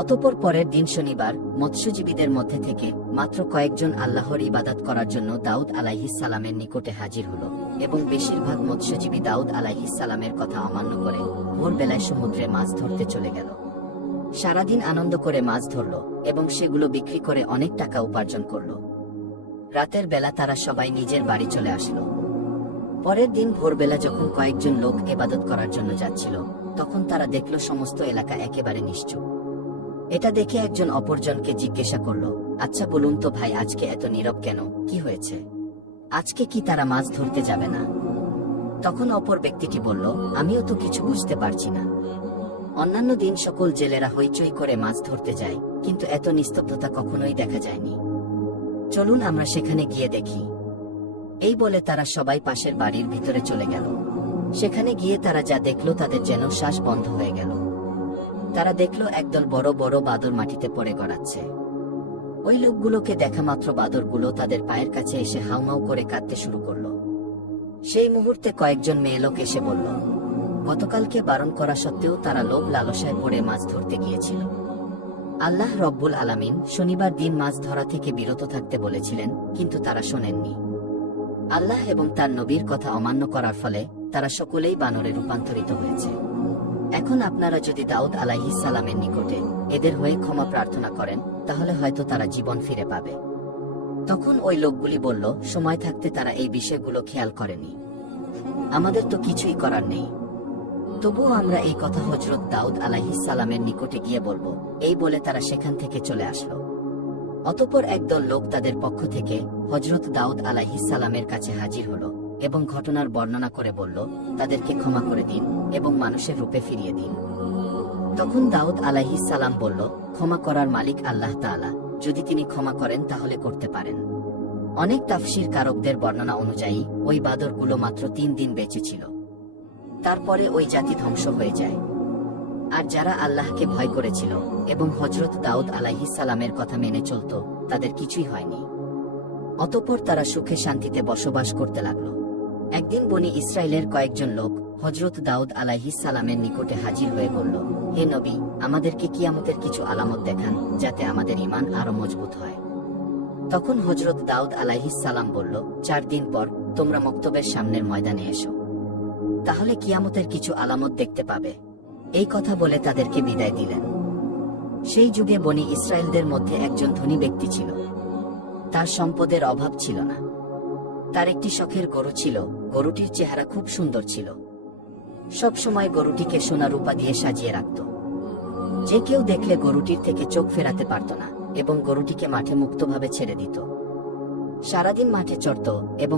অতঃপর পরের দিন শনিবার মৎস্যজীবীদের মধ্যে থেকে মাত্র কয়েকজন আল্লাহর ইবাদত করার জন্য দাউদ আলাইহিস সালামের নিকটে হাজির হলো এবং বেশিরভাগ মৎস্যজীবী দাউদ আলাইহিস সালামের কথা অমান্য করে ভোরবেলায় সমুদ্রে মাছ ধরতে চলে গেল। সারাদিন আনন্দ করে মাছ ধরল এবং সেগুলো বিক্রি করে অনেক টাকা উপার্জন করল। রাতের বেলা তারা সবাই নিজের বাড়ি চলে আসলো। পরের দিন ভোরবেলা যখন কয়েকজন লোক ইবাদত করার জন্য যাচ্ছিল, তখন তারা দেখল সমস্ত এলাকা একেবারে নিশ্চুপ। এটা দেখে একজন অপরজনকে জিজ্ঞাসা করল, আচ্ছা বলুন তো ভাই, আজকে এত নীরব কেন? কি হয়েছে? আজকে কি তারা মাছ ধরতে যাবে না? তখন অপর ব্যক্তিটি বলল, আমিও তো কিছু বুঝতে পারছি না। অন্যান্য দিন সকল জেলেরা হইচই করে মাছ ধরতে যায়, কিন্তু এত নিস্তব্ধতা কখনোই দেখা যায়নি। চলুন আমরা সেখানে গিয়ে দেখি। এই বলে তারা সবাই পাশের বাড়ির ভিতরে চলে গেল। সেখানে গিয়ে তারা যা দেখল তাদের যেন শ্বাস বন্ধ হয়ে গেল। তারা দেখল একদল বড় বড় বাদর মাটিতে পড়ে গড়াচ্ছে। ওই লোকগুলোকে দেখা মাত্র বাদরগুলো তাদের পায়ের কাছে এসে হাউমাউ করে কাঁদতে শুরু করল। সেই মুহূর্তে কয়েকজন মেয়ে লোক এসে বলল, গতকালকে বারণ করা সত্ত্বেও তারা লোভ লালসায় পড়ে মাছ ধরতে গিয়েছিল। আল্লাহ রব্বুল আলামিন শনিবার দিন মাছ ধরা থেকে বিরত থাকতে বলেছিলেন, কিন্তু তারা শোনেননি। আল্লাহ এবং তার নবীর কথা অমান্য করার ফলে তারা সকলেই বানরে রূপান্তরিত হয়েছে। এখন আপনারা যদি দাউদ আলাইহিস সালামের নিকটে এদের হয়ে ক্ষমা প্রার্থনা করেন, তাহলে হয়তো তারা জীবন ফিরে পাবে। তখন ওই লোকগুলি বলল, সময় থাকতে তারা এই বিষয়গুলো খেয়াল করেনি, আমাদের তো কিছুই করার নেই। তবুও আমরা এই কথা হযরত দাউদ আলাইহিস সালামের নিকটে গিয়ে বলবো। এই বলে তারা সেখান থেকে চলে আসলো। অতঃপর একদল লোক তাদের পক্ষ থেকে হযরত দাউদ আলাইহিস সালামের কাছে হাজির হলো এবং ঘটনার বর্ণনা করে বলল, তাদেরকে ক্ষমা করে দিন এবং মানুষের রূপে ফিরিয়ে দিন। তখন দাউদ আলাইহিস সালাম বলল, ক্ষমা করার মালিক আল্লাহ তাআলা, যদি তিনি ক্ষমা করেন তাহলে করতে পারেন। অনেক তাফসীর কারকদের বর্ণনা অনুযায়ী ওই বাদরগুলো মাত্র 3 দিন বেঁচে ছিল। তারপরে ওই জাতি ধ্বংস হয়ে যায়। আর যারা আল্লাহকে ভয় করেছিল এবং হযরত দাউদ আলাইহিস সালামের কথা মেনে চলত, তাদের কিছুই হয়নি। অতঃপর তারা সুখে শান্তিতে বসবাস করতে লাগলো। একদিন বনি ইসরাইলের কয়েকজন লোক হযরত দাউদ আলাইহিস সালামের নিকটে হাজির হয়ে বলল, হে নবী, আমাদেরকে কিয়ামতের কিছু আলামত দেখান, যাতে আমাদের ঈমান আরো মজবুত হয়। তখন হযরত দাউদ আলাইহিস সালাম বলল, 4 দিন পর তোমরা মক্তবের সামনের ময়দানে এসো, তাহলে কিয়ামতের কিছু আলামত দেখতে পাবে। এই কথা বলে তাদেরকে বিদায় দিলেন। সেই যুগে বনি ইসরায়েলদের মধ্যে একজন ধনী ব্যক্তি ছিল। তার সম্পদের অভাব ছিল না। তার একটি শখের গরু ছিল। গরুটির চেহারা খুব সুন্দর ছিল। সব সময় গরুটিকে সোনা রূপা দিয়ে সাজিয়ে রাখত। যে কেউ দেখলে গরুটির থেকে চোখ ফেরাতে পারত না এবং গরুটিকে মাঠে মুক্তভাবে ছেড়ে দিত। সারাদিন মাঠে চড়ত এবং